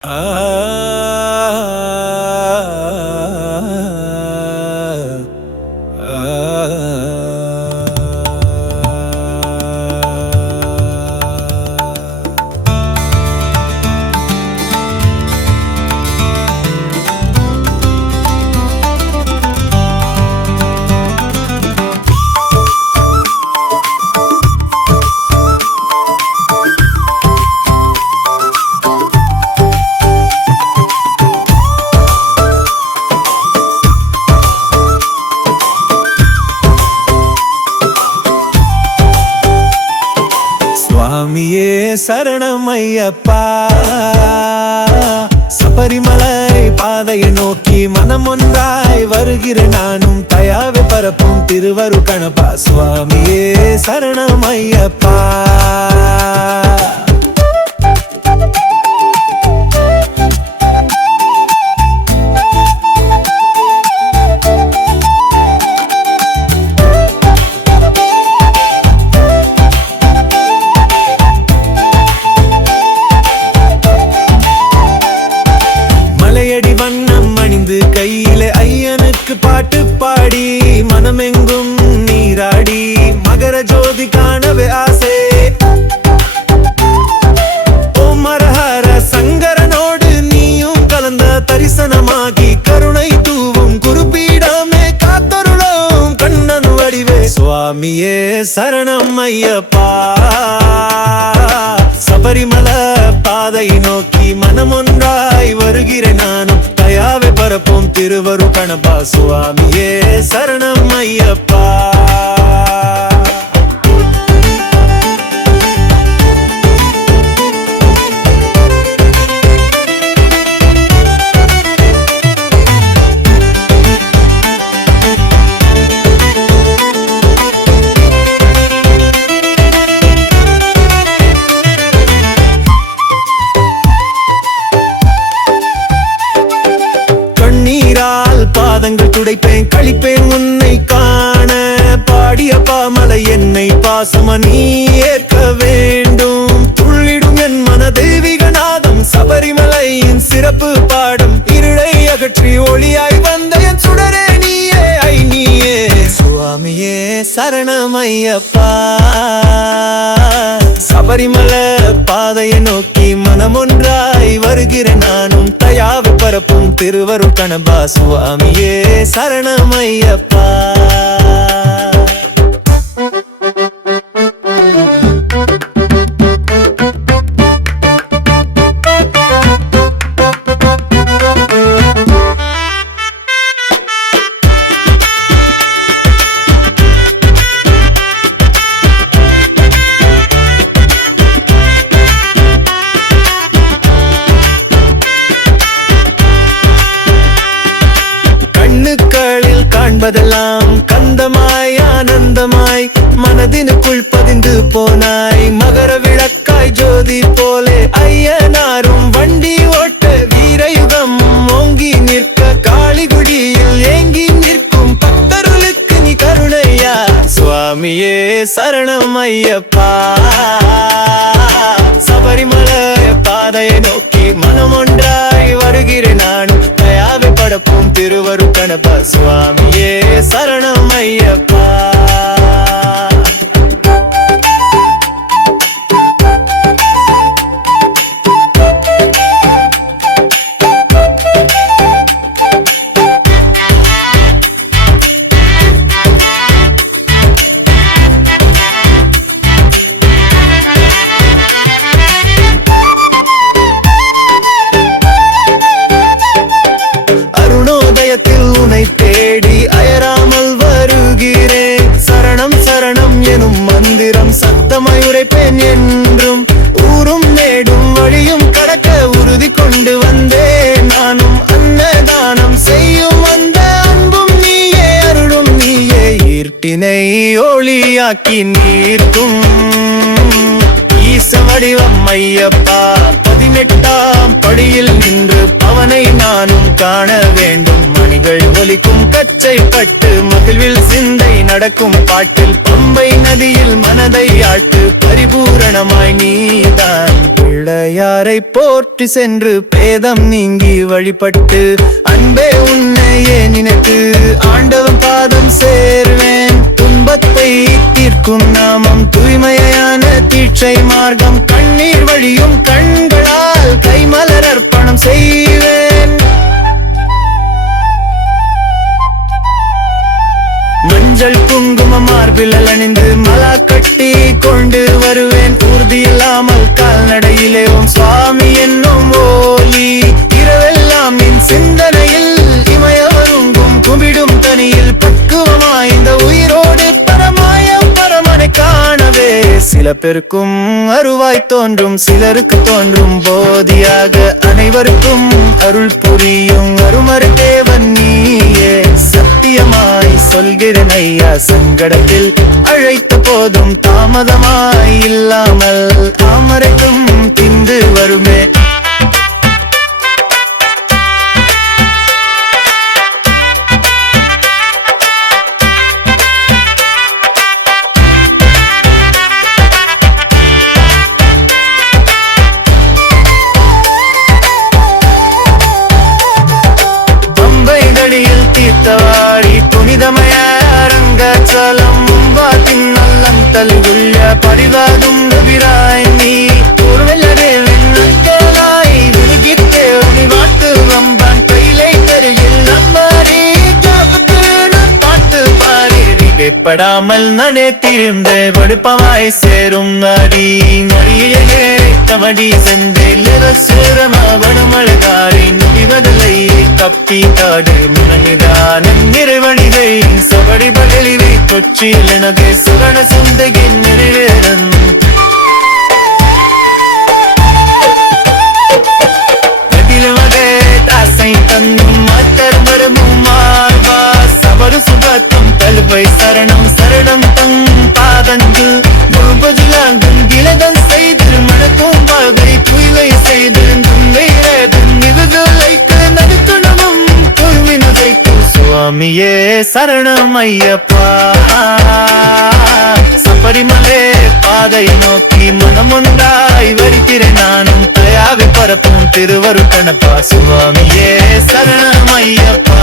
சுவாமியே சரணம் ஐயப்பா, சபரிமலை பாதையை நோக்கி மனம் ஒன்றாய் வருகிறேன் நானும், தயாவை பரப்பும் திருவரு கணபா. சுவாமியே சரணம் ஐயப்பா. மலையடி வண்ணம் அணிந்து கையிலே ஐயனுக்கு பாட்டு பாடி மனமெங்கும் நீராடி மகர ஜோதி காணவே ஆசை. ஓம் ஹர சங்கரனோடு நீயும் கலந்த தரிசனமாகி கருணை தூவும் குருபீடமே காத்தருளும் கண்ணன் வடிவே. சுவாமியே சரணம் ஐயப்பா, சபரிமலை பாதை நோக்கி மனம் ஒன்றாய் வருகிறேன் நானும், தயாவை பரப்பும் திருவரு கணபா. சுவாமியே சரணம் ஐயப்பா. பாதங்கள் துடைப்பேன் கழிப்பேன் உன்னை காண, பாடிய பாமலை என்னை பாசம நீ ஏற்க வேண்டும். துள்ளிடும் என் மன தெய்வீக நாதம் சபரிமலையின் சிறப்பு பாடம், இருளை அகற்றி ஒளியாய் வந்த என் சுடரே நீயே நீயே. சுவாமியே சரணம் ஐயப்பா, சபரிமலை பாதையை நோக்கி மனம் ஒன்றாய் வருகிறேன் நானும், தயாவை பரப்பும் திருவரு கணபா. சுவாமியே சரணம் ஐயப்பா. காண்பதெல்லாம் கந்தமாய் ஆனந்தமாய் மனதினுக்குள் பதிந்து போனாய், மகர விளக்காய் ஜோதி போலே ஐயனாரும் வண்டி ஓட்ட வீரயுகம் ஓங்கி நிற்க, காளிகுடியில் ஏங்கி நிற்கும் பக்தர்களுக்கு நீ கருணையா. சுவாமியே சரணம் ஐயப்பா, சபரிமலை பாதையை நோக்கி மனம் ஒன்றாய் வருகிறேன் நானும், தயாவை படப்பும் திருவரு கணபா. சுவாமியே சரணம் ஐயப்பா. உன்னை தேடி அயராமல் வருகிறேன், சரணம் சரணம் எனும் மந்திரம் சத்தமாய் உரைப்பேன் என்றும், ஊரும் மேடும் வழியும் கடக்க உறுதி கொண்டு வந்தேன் நானும், அன்னதானம் செய்யும் அந்த அன்பும் நீயே அருளும் நீயே, ஈர்ட்டினை ஒளியாக்கி நீர்க்கும் ஈச வடிவம் ஐயப்பா. 18ஆம் படியில் நின்று பவனை நானும் காண வேண்டும், மணிகள் ஒலிக்கும் கச்சை பட்டு மகிழ்வில் சிந்தை நடக்கும் பாட்டில், பம்பை நதியில் மனதை ஆட்டு பரிபூரணமாய் நீதான் பிள்ளை. பிள்ளையாரை போற்றி சென்று பேதம் நீங்கி வழிபட்டு அன்பே உன்னையே நினைத்து ஆண்டவன் பாதம் சேர்வேன். துன்பத்தை தீர்க்கும் நாமம் தூய்மையான தீட்சை மார்க்கம் கண்ணீர் வழியும் கண்களால் கைமலர் அர்ப்பணம் செய்வேன். மஞ்சள் குங்குமம் மார்பில் அணிந்து மலா கட்டி கொண்டு வருவேன். ஊர்தி இல்லாமல் கால்நடையிலே ஓம் சுவாமி என்னும் ஓலி இரவெல்லாம் என் சிந்தனையில் இமய வருங்கும் கும்பிடும் தனியில் பக்குவமாய் இந்த உயிரோடு பரமனை காணவே சில பேருக்கும் அருவாய் தோன்றும் சிலருக்கு தோன்றும் போதியாக அனைவருக்கும் அருள் புரியும் அருமரு தேவன் நீயே. சத்தியமாய் சொல்கிறேன் ஐயா, சங்கடத்தில் அழைத்த போதும் தாமதமாய் இல்லாமல் தாமரைக்கும் திந்து வருமே. தீர்த்தவாரி புனிதமய ரங்கச்சலம் வாத்தின் நல்லம் தல்குள்ள பரிவாதும் ரவிராய் நீ ஊர்வெல்லரே வெண்ணலாய் விருகித்தே உனி வாட்டு வம்பான் கையிலை தருகில் நம்மாரி பாட்டு பாரி வெப்படாமல் நனே திருந்த வடுப்பமாய் சேரும் நடி நடிகே தமடி செந்தில் சேரமாவனமழகாரி நுகிவதலை தப்பி காடு முனிதானம் நிறைவழிதை சபடி பகலிவை கொச்சியில் எனது சுகண சந்தையின் நிறைவேறும். தாசை தன்னும் மாத்தர் வரமும் மார்பா சபரு சுபத்தம் தலுவை சரணம் சரணம் தங் பாதங்கு முழுபதிலாகும் கிளதன் செய்து மணக்கும் பாகை துயிலை செய்து துங்கைரதும் நிவுதுலைக்கு நடுத்துணவும் தூய்மினதைக்கு சுவாமியே சரணம் ஐயப்பா. சபரிமலை பாதை நோக்கி மனமுண்டாய் வருகிறேன் நானும் தயாவி பரப்பும் திருவருட்டனப்பா. சுவாமியே சரணம் ஐயப்பா.